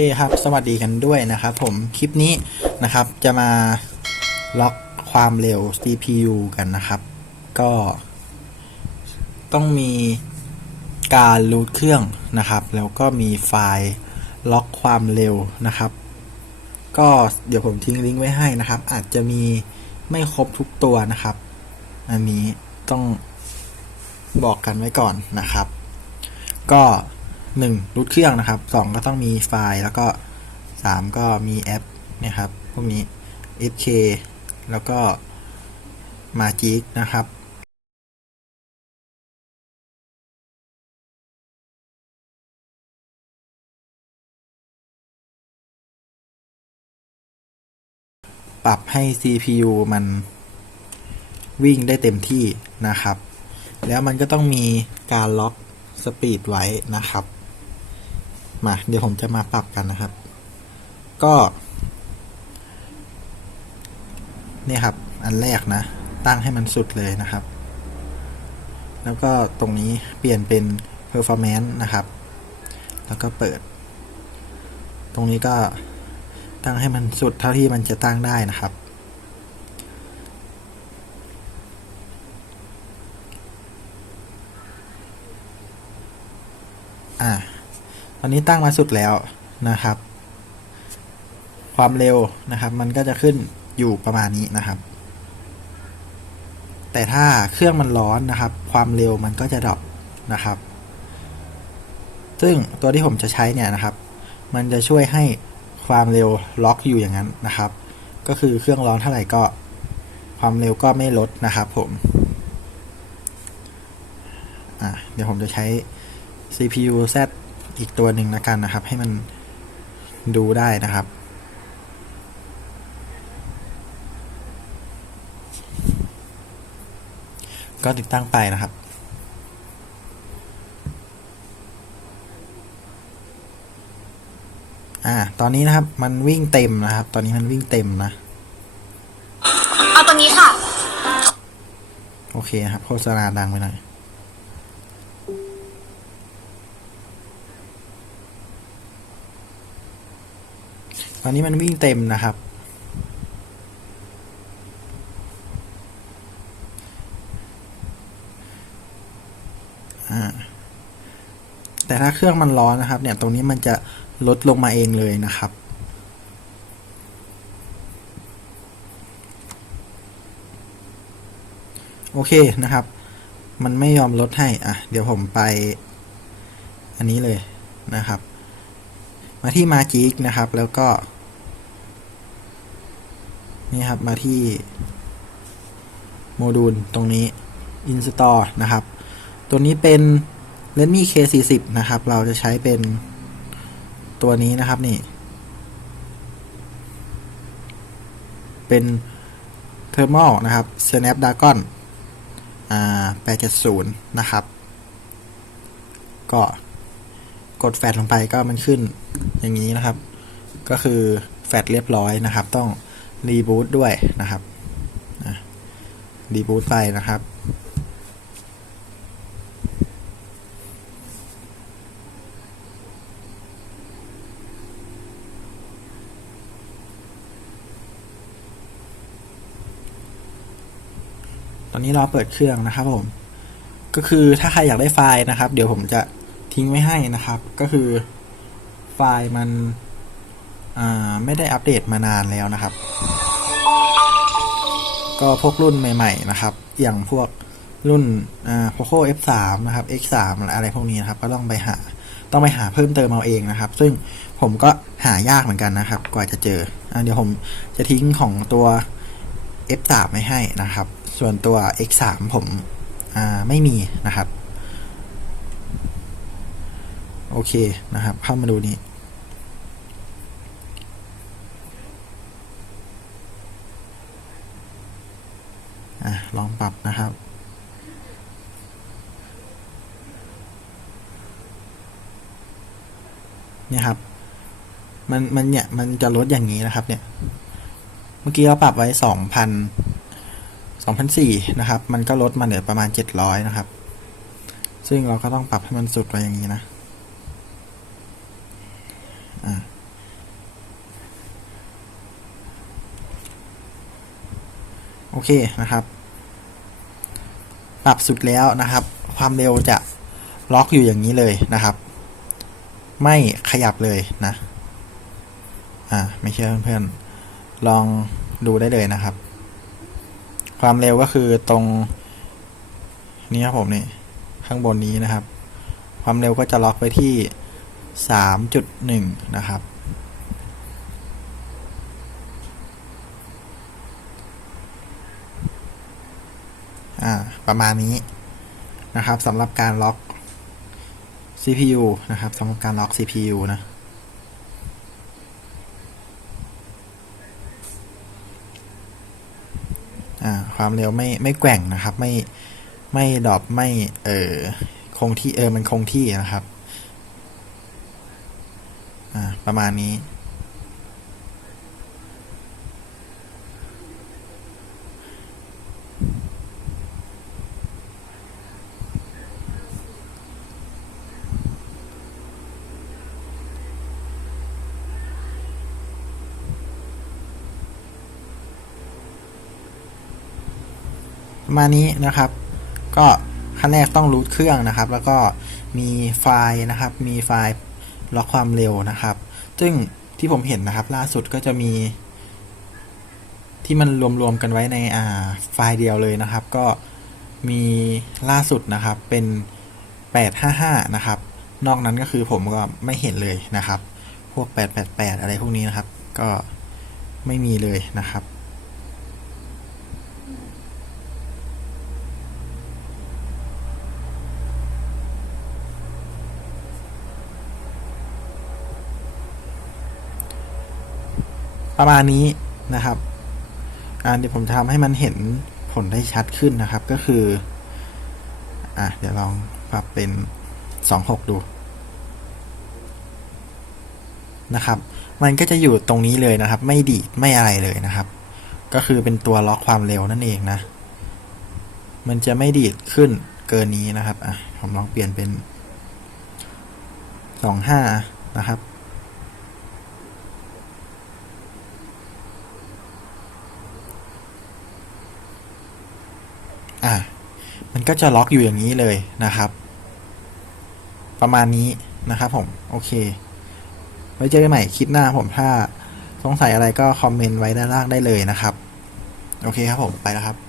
เคครับ สวัสดีกันด้วยนะครับผม คลิปนี้นะครับจะมาล็อกความเร็ว CPU กันนะครับ ก็ ต้องมีการรูทเครื่องนะครับ แล้วก็มีไฟล์ล็อกความเร็วนะครับ ก็เดี๋ยวผมทิ้งลิงก์ไว้ให้นะครับ อาจจะมีไม่ครบทุกตัวนะครับ อันนี้ต้องบอกกันไว้ก่อนนะครับ ก็ หนึ่งรูทเครื่องนะครับสองก็ต้องมีไฟล์แล้วก็สามก็มีแอปนะครับพวกนี้ FK แล้วก็ Magic นะครับปรับให้ CPU มันวิ่งได้เต็มที่นะครับ แล้วมันก็ต้องมีการล็อกสปีดไว้นะครับ มาเดี๋ยวผมจะมาปรับกันนะครับ ก็นี่ครับ อันแรกนะ ตั้งให้มันสุดเลยนะครับ แล้วก็ตรงนี้เปลี่ยนเป็น performance นะครับ แล้วก็เปิด ตรงนี้ก็ตั้งให้มันสุดเท่าที่มันจะตั้งได้นะครับ อ่า ตอนนี้ตั้งมาสุดแล้วนะครับ ความเร็วนะครับ มันก็จะขึ้นอยู่ประมาณนี้นะครับ แต่ถ้าเครื่องมันร้อนนะครับ ความเร็วมันก็จะดรอปนะครับ ซึ่งตัวที่ผมจะใช้เนี่ยนะครับ มันจะช่วยให้ความเร็วล็อกอยู่อย่างนั้นนะครับ ก็คือเครื่องร้อนเท่าไหร่ก็ความเร็วก็ไม่ลดนะครับ ผมเดี๋ยวผมจะใช้ CPU Z อีกตัวหนึ่งนะกันนะครับ ให้มันดูได้นะครับ ก็ติดตั้งไปนะครับอ่า ตอนนี้นะครับ มันวิ่งเต็มนะครับ ตอนนี้มันวิ่งเต็มนะเอาตรงนี้ค่ะ โอเคครับ โฆษณาดังไปหน่อย ตอนนี้มันวิ่งเต็มนะครับ แต่ถ้าเครื่องมันร้อนนะครับ เนี่ยตรงนี้มันจะลดลงมาเองเลยนะครับโอเคนะครับ มันไม่ยอมลดให้ อะ เดี๋ยวผมไป อันนี้เลยนะครับ มาที่มาจิกนะครับ แล้วก็ นี่ครับมาที่โมดูลตรงนี้ install นะครับ ตัวนี้เป็น Redmi K40 นะครับ เราจะใช้เป็นตัวนี้นะครับนี่ เป็น Thermal นะครับ Snapdragon อ่า870 นะครับ ก็ กดแฟดลงไปก็มันขึ้นอย่างนี้นะครับ ก็คือแฟดเรียบร้อยนะครับ ต้องรีบูตด้วยนะครับรีบูตไปนะครับ ตอนนี้เราเปิดเครื่องนะครับผม ก็คือถ้าใครอยากได้ไฟล์นะครับ เดี๋ยวผมจะ ทิ้งไว้ให้นะครับ ก็คือไฟล์มันไม่ได้อัปเดตมานานแล้วนะครับ ก็พวกรุ่นใหม่ๆนะครับ อย่างพวกรุ่น Poco F3 นะครับ X3 อะไรพวกนี้นะครับ ก็ต้องไปหาต้องไปหาเพิ่มเติมเอาเองนะครับ ซึ่งผมก็หายากเหมือนกันนะครับ กว่าจะเจออเดี๋ยวผมจะทิ้งของตัว F3 ไม่ให้นะครับ ส่วนตัว X3 ผมไม่มีนะครับ โอเคนะครับ เข้ามาดูนี้อ่ลองปรับนะครับเนี่ยครับ มันมันเนี่ยมันจะลดอย่างนี้นะครับ เนี่ย เมื่อกี้เราปรับไว้สองพันสองพันสี่นะครับ มันก็ลดมาเหลือประมาณเจ็ดร้อยนะครับ ซึ่งเราก็ต้องปรับให้มันสุดไว้อย่างนี้นะ โอเคนะครับ ปรับสุดแล้วนะครับ ความเร็วจะล็อกอยู่อย่างนี้เลยนะครับ ไม่ขยับเลยนะ อ่า ไม่เชื่อเพื่อนๆ ลองดูได้เลยนะครับ ความเร็วก็คือตรงนี้ครับผมนี่ ข้างบนนี้นะครับ ความเร็วก็จะล็อกไปที่ สามจุดหนึ่งนะครับอ่าประมาณนี้นะครับสำหรับการล็อก CPU นะครับสำหรับการล็อก CPU นะอ่าความเร็วไม่ไม่แกว่งนะครับ ไม่ไม่ดรอปไม่เออคงที่เออมันคงที่นะครับ ประมาณนี้ ประมาณนี้นะครับ ก็ขั้นแรกต้องรูทเครื่องนะครับ แล้วก็มีไฟล์นะครับ มีไฟล์ ล็อกความเร็วนะครับ ซึ่งที่ผมเห็นนะครับล่าสุดก็จะมี ที่มันรวมๆกันไว้ในอ่าไฟล์เดียวเลยนะครับ ก็มีล่าสุดนะครับเป็น 855 นะครับ นอกนั้นก็คือผมก็ไม่เห็นเลยนะครับ พวก 888 อะไรพวกนี้นะครับ ก็ไม่มีเลยนะครับ ประมาณนี้นะครับอ่าเดี๋ยวผมทำให้มันเห็นผลได้ชัดขึ้นนะครับ ก็คือ อะเดี๋ยวลองปรับเป็นสองหกดูนะครับ มันก็จะอยู่ตรงนี้เลยนะครับ ไม่ดีดไม่อะไรเลยนะครับ ก็คือเป็นตัวล็อกความเร็วนั่นเองนะ มันจะไม่ดีดขึ้นเกินนี้นะครับ อะ ผมลองเปลี่ยนเป็นสองห้านะครับ อะ มันก็จะล็อกอยู่อย่างนี้เลยนะครับ ประมาณนี้นะครับผม โอเค ไว้เจอกันใหม่คลิปหน้าผมถ้าสงสัยอะไรก็คอมเมนต์ไว้ด้านล่างได้เลยนะครับ โอเคครับผมไปแล้วครับ